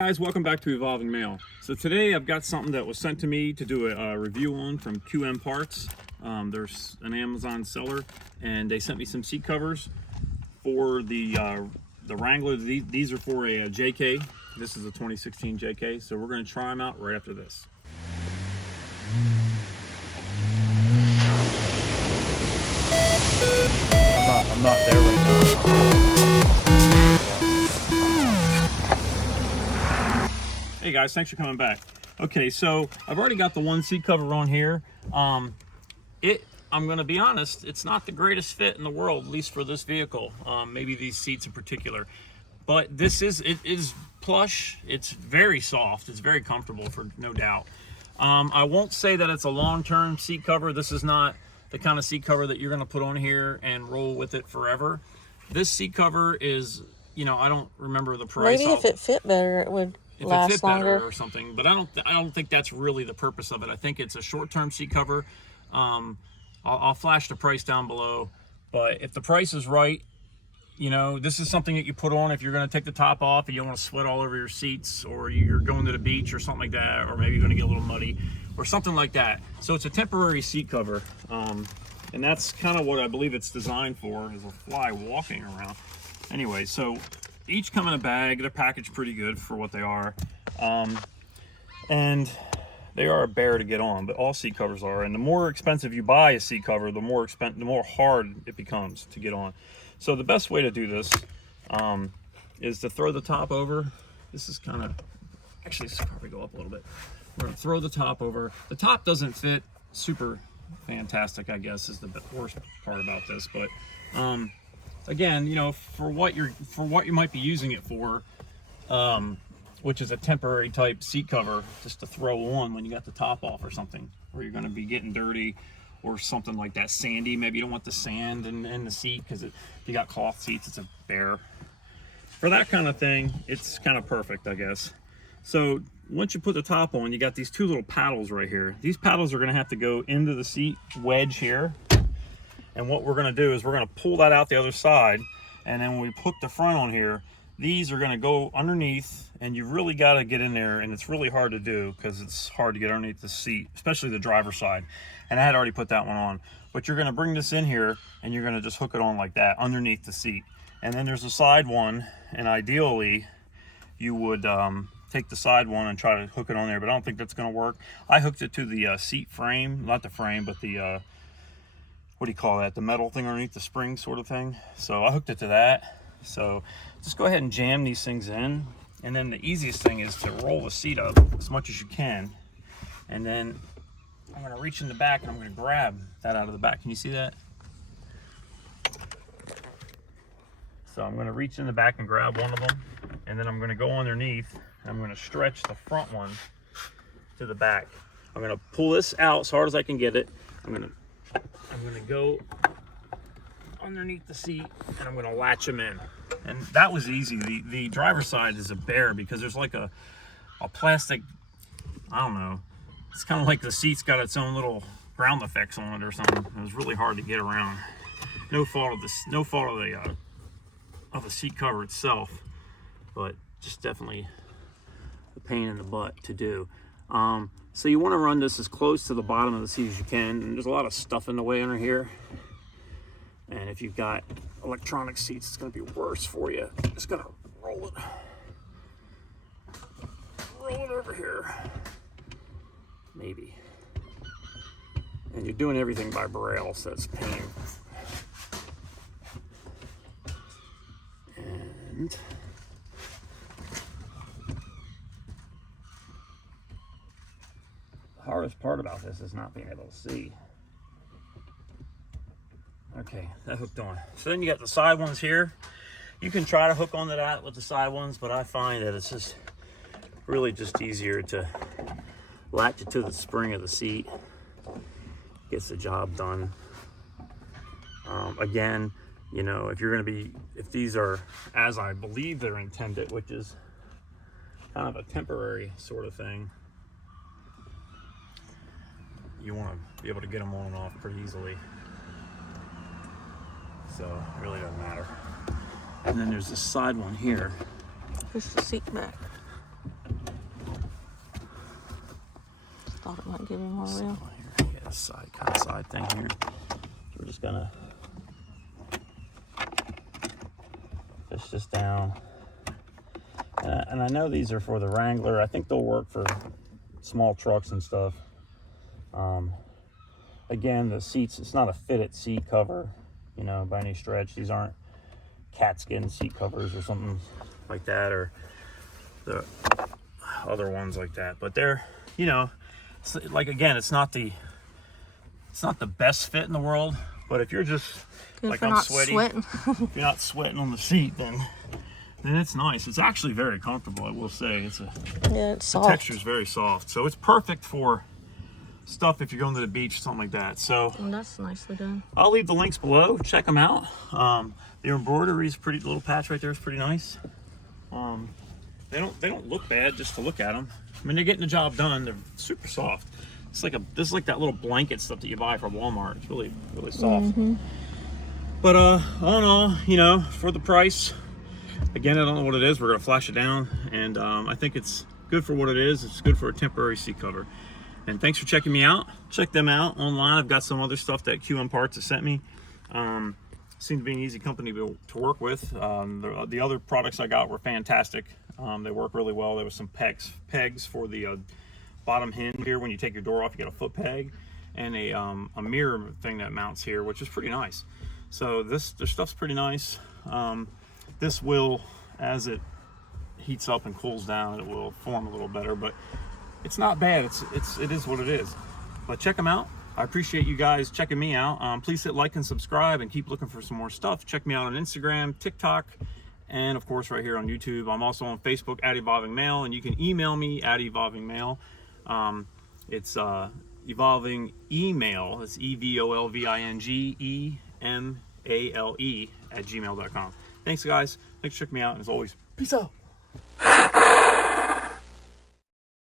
Guys, welcome back to Evolving Mail. So today I've got something that was sent to me to do a review on from QMPARTS. There's an Amazon seller, and they sent me some seat covers for the Wrangler. These are for a JK. This is a 2016 JK, so we're going to try them out right after this. I'm not there right now. Hey guys, thanks for coming back. Okay, so I've already got the one seat cover on here. I'm gonna be honest, it's not the greatest fit in the world, at least for this vehicle. Maybe these seats in particular. But it is plush, it's very soft, it's very comfortable, for no doubt. I won't say that it's a long-term seat cover. This is not the kind of seat cover that you're gonna put on here and roll with it forever. This seat cover is, you know, I don't remember the price. Maybe if it fit better, it would last longer or something, but I don't think that's really the purpose of it. I think it's a short-term seat cover. I'll flash the price down below, but if the price is right, you know, this is something that you put on if you're going to take the top off and you don't want to sweat all over your seats, or you're going to the beach or something like that, or maybe you're going to get a little muddy or something like that. So it's a temporary seat cover, and that's kind of what I believe it's designed for, is a fly walking around. Anyway, so each come in a bag. They're packaged pretty good for what they are, and they are a bear to get on, but all seat covers are. And the more expensive you buy a seat cover, the more hard it becomes to get on. So the best way to do this is to throw the top over. This is kind of, actually, this will probably go up a little bit. We're gonna throw the top over. The top doesn't fit super fantastic, I guess, is the worst part about this, but again, you know, for what you might be using it for, which is a temporary type seat cover, just to throw on when you got the top off or something, or you're going to be getting dirty or something like that, sandy. Maybe you don't want the sand in the seat because if you got cloth seats, it's a bear. For that kind of thing, it's kind of perfect, I guess. So once you put the top on, you got these two little paddles right here. These paddles are going to have to go into the seat wedge here. And what we're going to do is we're going to pull that out the other side, and then when we put the front on here, these are going to go underneath, and you really got to get in there, and it's really hard to do because it's hard to get underneath the seat, especially the driver's side. And I had already put that one on, but you're going to bring this in here, and you're going to just hook it on like that underneath the seat. And then there's a side one, and ideally you would take the side one and try to hook it on there, but I don't think that's going to work. I hooked it to the seat frame, not the frame, but the what do you call that, the metal thing underneath the spring sort of thing. So I hooked it to that. So just go ahead and jam these things in, and then the easiest thing is to roll the seat up as much as you can, and then I'm going to reach in the back and I'm going to grab that out of the back. Can you see that? So I'm going to reach in the back and grab one of them, and then I'm going to go underneath and I'm going to stretch the front one to the back. I'm going to pull this out as hard as I can get it. I'm going to go underneath the seat, and I'm going to latch them in. And that was easy. The driver's side is a bear because there's like a plastic, I don't know, it's kind of like the seat's got its own little ground effects on it or something. It was really hard to get around. No fault of the seat cover itself, but just definitely a pain in the butt to do. So you want to run this as close to the bottom of the seat as you can, and there's a lot of stuff in the way under here. And if you've got electronic seats, it's going to be worse for you. Just going to roll it over here, maybe. And you're doing everything by braille, so it's a pain. And the hardest part about this is not being able to see. Okay, that hooked on. So then you got the side ones here. You can try to hook onto that with the side ones, but I find that it's just really just easier to latch it to the spring of the seat. Gets the job done. Again, you know, if these are as I believe they're intended, which is kind of a temporary sort of thing, you want to be able to get them on and off pretty easily. So it really doesn't matter. And then there's this side one here. Push the seat back. thought it might give you more room. Here, yeah, side kind of side thing here. So we're just gonna fish this down. And I know these are for the Wrangler. I think they'll work for small trucks and stuff. Again, the seats, it's not a fitted seat cover, you know, by any stretch. These aren't cat skin seat covers or something like that, or the other ones like that. But they're, you know, like, again, it's not the best fit in the world, but if you're just Good like for I'm not sweaty, sweating. if you're not sweating on the seat, then it's nice. It's actually very comfortable, I will say. Yeah, it's The soft. texture is very soft, so it's perfect for stuff if you're going to the beach, something like that. So And that's nicely done. I'll leave the links below. Check them out. The embroidery is pretty. Little patch right there is pretty nice. They don't look bad just to look at them. I mean, they're getting the job done. They're super soft. This is like that little blanket stuff that you buy from Walmart. It's really soft. But all in all, you know, for the price, again, I don't know what it is. We're gonna flash it down, and I think it's good for what it is. It's good for a temporary seat cover. And thanks for checking me out. Check them out online. I've got some other stuff that QMPARTS has sent me. Seemed to be an easy company to work with. The other products I got were fantastic. They work really well. There was some pegs for the bottom hinge here. When you take your door off, you get a foot peg, and a mirror thing that mounts here, which is pretty nice. So this stuff's pretty nice. This will, as it heats up and cools down, it will form a little better, but it's not bad. It is what it is. But check them out. I appreciate you guys checking me out. Please hit like and subscribe, and keep looking for some more stuff. Check me out on Instagram, TikTok, and of course right here on YouTube. I'm also on Facebook at Evolving Mail, and you can email me at Evolving Mail. It's Evolving Email. It's EVOLVINGEMALE @gmail.com. Thanks guys. Thanks for checking me out, and as always, peace out.